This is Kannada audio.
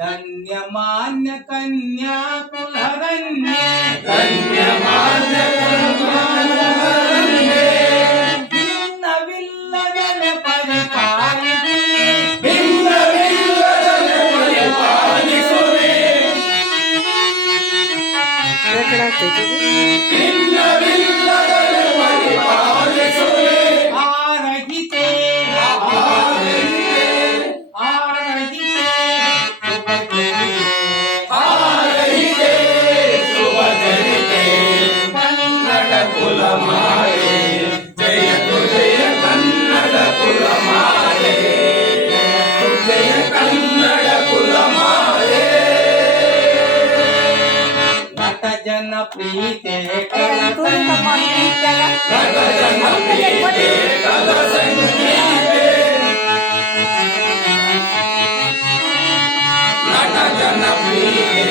ಧನ್ಯಮಾನ್ಯ ಕನ್ಯಾ ಕುಲರಣ್ಯ ಧನ್ಯಮಾನ್ಯ ಕುಲರಣ್ಯೇ ಭಿನ್ನವಿಲ್ಲದಲೆ ಪರಿಪಾಲಿಸಿ ಭಿನ್ನವಿಲ್ಲದಲೆ ಪರಿಪಾಲಿಸುವೆ ಭಿನ್ನವಿಲ್ಲದಲೆ ಪರಿಪಾಲಿಸುವೆ ಆರಹಿತೆ ಆರಹಿತೆ ಶುಭಚರಿತೆ ಕನ್ನಡ ಕುಲಮಾತೆ ಜಯತು ಜಯ ಕನ್ನಡ ಕುಲಮಾತೆ ಜಯ ಕನ್ನಡ ಕುಲಮಾತೆ ನಟ ಜನ ಪ್ರೀತೆ ನಟ ಜನ ಪ್ರೀತೆ ಕಲ ಸಂಗೀತೆ ನಟ ಜನ ಪ್ರೀತೆ